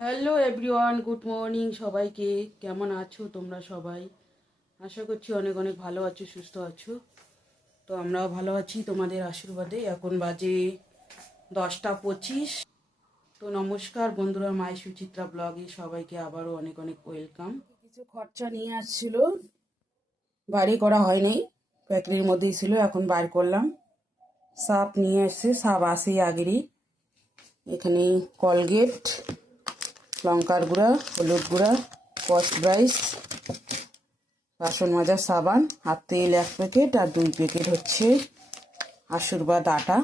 Hello everyone good morning সবাইকে। কেমন আছো তোমরা সবাই? আশা করছি অনেক অনেক ভালো আছো, সুস্থ আছো। তো আমরাও ভালো আছি তোমাদের আশীর্বাদে। এখন বাজে দশটা পঁচিশ। তো নমস্কার বন্ধুরা, মাই সুচিত্রা ব্লগে সবাইকে আবারও অনেক অনেক ওয়েলকাম। কিছু খরচা নিয়ে আসছিল, বাড়ি করা হয়নি, প্যাকেটের মধ্যেই ছিল, এখন বার করলাম। সাপ নিয়ে এসছে, সাপ আসেই আগেরই। এখানে কলগেট লঙ্কার গুঁড়া, হলুদ গুঁড়া কস্ট ব্রাইস বাসন মাজার সাবান আর তেল এক প্যাকেট আর দুই প্যাকেট হচ্ছে আশীর্বাদ আটা।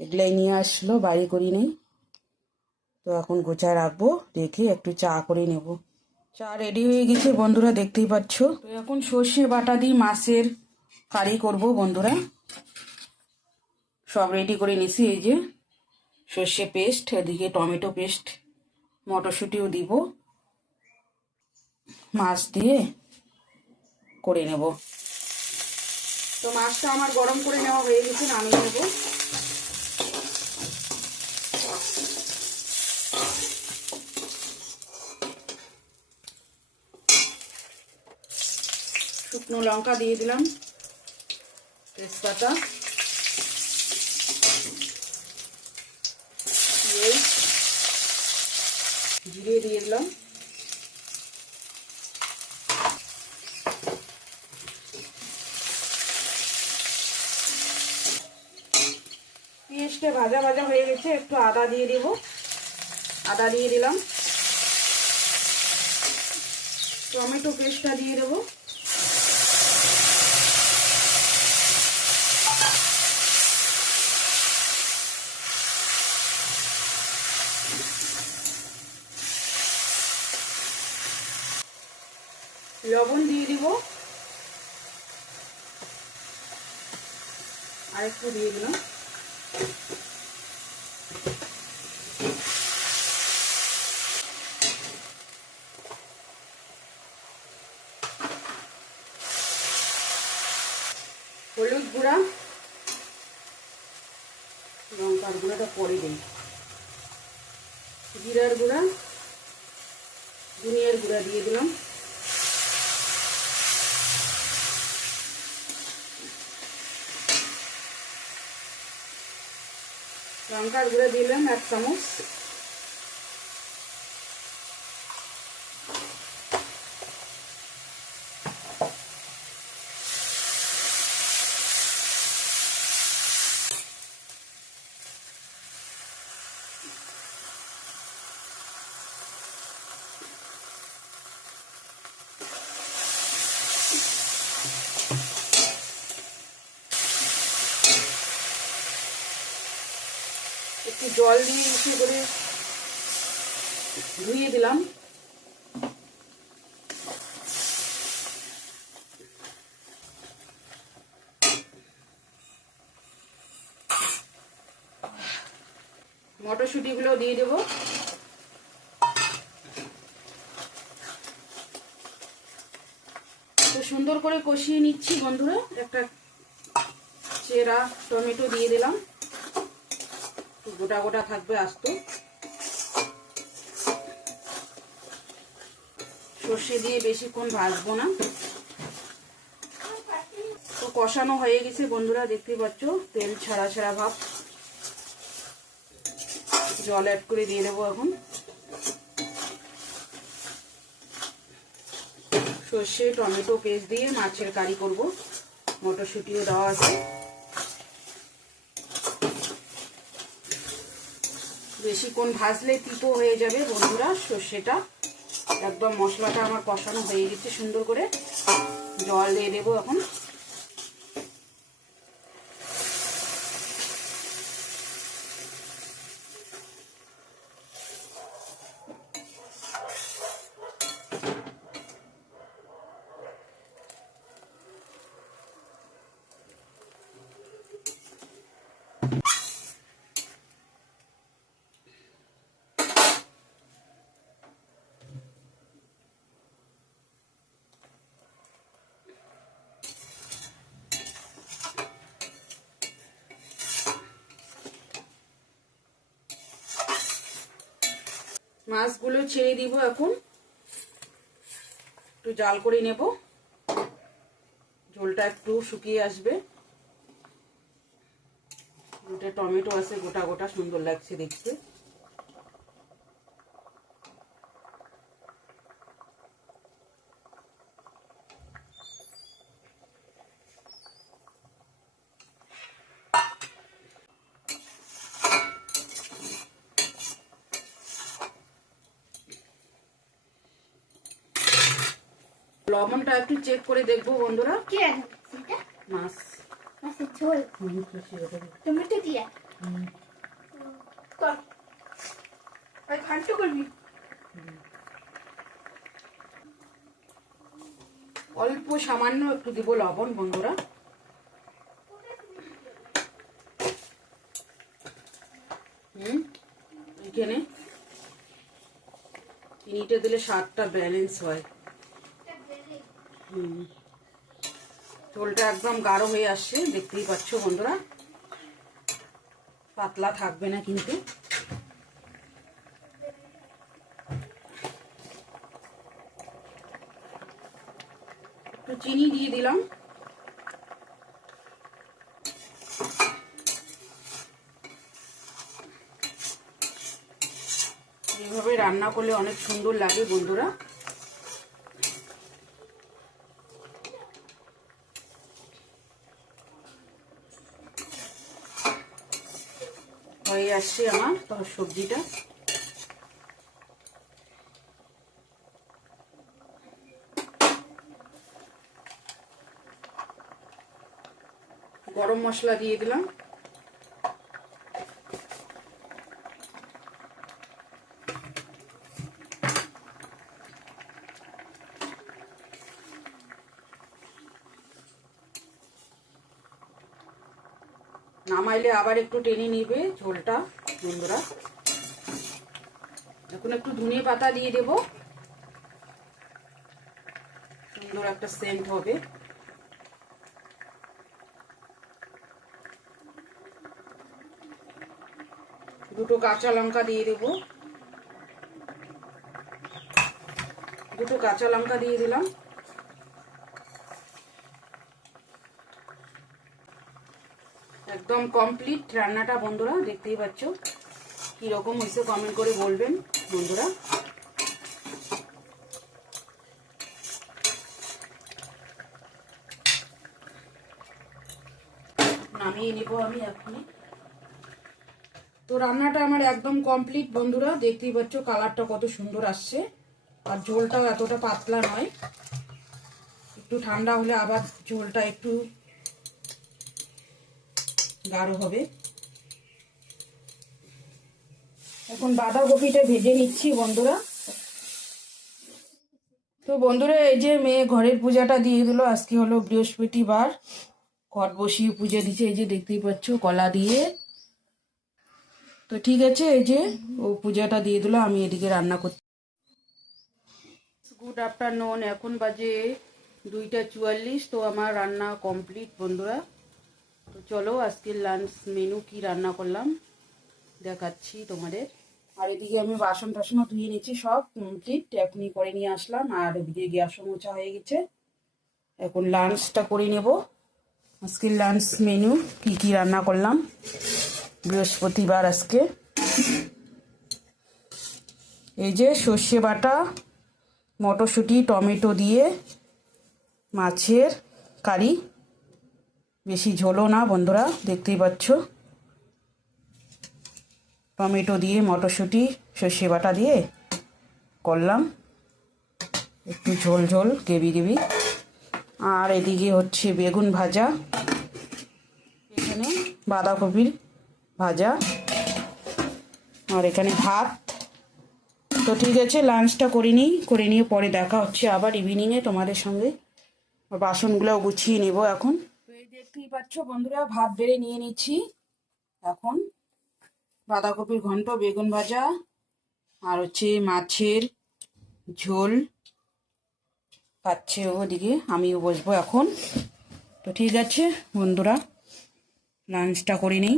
এগুলাই নিয়ে আসলো, বাড়ি করি নেই। তো এখন গোছায় রাখব, রেখে একটু চা করে নেব। চা রেডি হয়ে গেছে, বন্ধুরা দেখতেই পাচ্ছ। তো এখন সর্ষে বাটা দিয়ে মাছের কারি করব, বন্ধুরা। সব রেডি করে নিছি, এই যে সর্ষে পেস্ট এদিকে টমেটো পেস্ট মটরশুঁটিও দিব। মাছ দিয়ে করে নেব। তো মাছটা আমার গরম করে নেওয়া হয়ে গেছে, নামিয়ে নেব। শুকনো লঙ্কা দিয়ে দিলাম, তেজপাতা, পেঁয়াজ জিরে দিয়ে দিলাম। পেঁয়াজটা ভাজা ভাজা হয়ে গেছে, একটু আদা দিয়ে দেব। আদা দিয়ে দিলাম। টমেটো পেস্টটা দিয়ে দেবো। লবণ দিয়ে দিব। আর একটু দিয়ে দিলাম। হলুদ গুঁড়া। লঙ্কার গুঁড়াটা পরে দিই। জিরার গুঁড়া, ধনিয়ার গুঁড়া দিয়ে দিলাম। লঙ্কার গুঁড়ো দিলাম এক চামচ একটু জল দিয়ে ইসে করে ধুয়ে দিলাম। মটরশুঁটিগুলো দিয়ে দেবো। তো সুন্দর করে কষিয়ে নিচ্ছি বন্ধুরা। একটা চেরা টমেটো দিয়ে দিলাম। গোটা গোটা থাকবে আস্ত। সর্ষে দিয়ে বেশিক্ষণ ভাজবো না। তো কষানো হয়ে গেছে বন্ধুরা, দেখতে পাচ্ছ? তেল ছাড়া ছাড়া ভাব। জল অ্যাড করে দিয়ে দেবো এখন। সর্ষে, টমেটো পেস্ট দিয়ে মাছের কারি করব। মটরশুঁটিও দেওয়া আছে। বেশিক্ষণ ভাজলে তিতো হয়ে যাবে বন্ধুরা সর্ষেটা একদম মশলাটা আমার কষানো হয়ে গেছে সুন্দর করে। জল দিয়ে দেবো এখন। মাছগুলো ছেড়ে দিব এখন। একটু জাল করে নেব। ঝোলটা একটু শুকিয়ে আসবে। দুটো টমেটো আছে, গোটা গোটা সুন্দর লাগছে দেখতে। লবণটা একটু চেক করে দেখব বন্ধুরা। কি? মাছ। মাছের ঝোল। টমেটো দিয়ে? ঘন্ট করবি? অল্প সামান্য একটু দিব লবণ বন্ধুরা। হুম এখানে চিনিটা দিলে স্বাদটা ব্যালেন্স হয়। ঝোলটা একদম গাঢ় হয়ে আসছে, দেখতেই পাচ্ছ বন্ধুরা। পাতলা থাকবে না কিন্তু। চিনি দিয়ে দিলাম। এইভাবে রান্না করলে অনেক সুন্দর লাগে বন্ধুরা। হয়ে আসছে আমার সবজিটা। গরম মশলা দিয়ে দিলাম। নামাইলে আবার একটু টেনে নিবে ঝোলটা, বন্ধুরা। এখন একটু ধনে পাতা দিয়ে দেব। সুন্দর একটা সেন্ট হবে। দুটো কাঁচা লঙ্কা দিয়ে দেব। দুটো কাঁচা লঙ্কা দিয়ে দিলাম। একদম কমপ্লিট রান্নাটা বন্ধুরা, দেখতেই পাচ্ছ। কীরকম হয়েছে কমেন্ট করে বলবেন বন্ধুরা। নামিয়ে নিব আমি এখনই। তো রান্নাটা আমার একদম কমপ্লিট বন্ধুরা, দেখতেই পাচ্ছ কালারটা কত সুন্দর আসছে। আর ঝোলটাও এতটা পাতলা নয়। একটু ঠান্ডা হলে আবার ঝোলটা একটু গাঢ় হবে। এখন বাঁধাকপিটা ভেজে নিচ্ছি বন্ধুরা। তো বন্ধুরা, এই যে মেয়ে ঘরের পূজাটা দিয়ে দিল, আজকে হলো বৃহস্পতিবার। ঘট বসিয়ে পুজো দিচ্ছে, এই যে দেখতেই পাচ্ছ, কলা দিয়ে। তো ঠিক আছে, এই যে ও পূজাটা দিয়ে দিল, আমি এদিকে রান্না করতে গুড আফটারনুন, এখন বাজে দুইটা চুয়াল্লিশ, তো আমার রান্না কমপ্লিট বন্ধুরা। চলো আজকের লাঞ্চ মেনু কি রান্না করলাম? দেখাচ্ছি তোমাদের। আর এদিকে আমি বাসন টাসনও ধুয়ে নিচ্ছি সব কমপ্লিট এখনই করে নিয়ে আসলাম, আর এদিকে গ্যাসও মোছা হয়ে গেছে। এখন লাঞ্চটা করে নেব। আজকের লাঞ্চ মেনু কি কি রান্না করলাম? বৃহস্পতিবার আজকে। এই যে সর্ষে বাটা, মটরশুঁটি, টমেটো দিয়ে মাছের কারি। বেশি ঝোলও না বন্ধুরা, দেখতেই পাচ্ছ। টমেটো দিয়ে, মটরশুঁটি, সর্ষে বাটা দিয়ে করলাম। একটু ঝোল ঝোল, গ্রেভি গ্রেভি। আর এদিকে হচ্ছে বেগুন ভাজা, এখানে বাঁধাকপির ভাজা। আর এখানে ভাত। তো ঠিক আছে, লাঞ্চটা করে নিই, করে নিয়ে পরে দেখা হচ্ছে আবার ইভিনিংয়ে তোমাদের সঙ্গে। বাসনগুলো গুছিয়ে নেব এখন। দেখতেই পাচ্ছ বন্ধুরা, ভাত বেড়ে নিয়ে নিচ্ছি। এখন বাঁধাকপির ঘন্ট, বেগুন ভাজা, আর হচ্ছে মাছের ঝোল। পাচ্ছে ওদিকে, আমিও বসবো এখন। তো ঠিক আছে বন্ধুরা লাঞ্চটা করে নিই।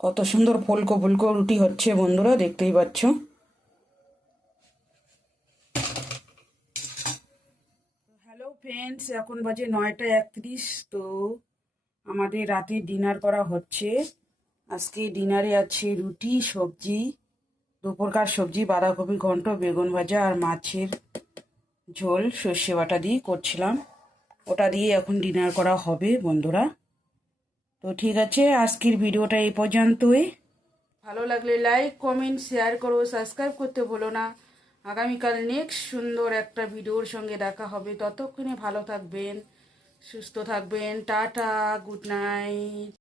কত সুন্দর ফুলকো ফুলকো রুটি হচ্ছে বন্ধুরা, দেখতেই পাচ্ছ। হ্যালো ফ্রেন্ডস এখন বাজে নয়টা একত্রিশ, তো আমাদের রাতে ডিনার করা হচ্ছে। আজকে ডিনারে আছে রুটি, সবজি, দুপুরকার সবজি, বাঁধাকপি, ঘন্ট, বেগুন ভাজা আর মাছের ঝোল, সর্ষে বাটা দিয়ে করছিলাম। ওটা দিয়ে এখন ডিনার করা হবে বন্ধুরা। তো ঠিক আছে, আজকের ভিডিওটা এই পর্যন্তই। ভালো লাগলে লাইক কমেন্ট শেয়ার করো সাবস্ক্রাইব করতে ভুলো না। আগামীকাল নেক্সট সুন্দর একটা ভিডিওর সঙ্গে দেখা হবে। ততক্ষণে ভালো থাকবেন, সুস্থ থাকবেন। Tata good night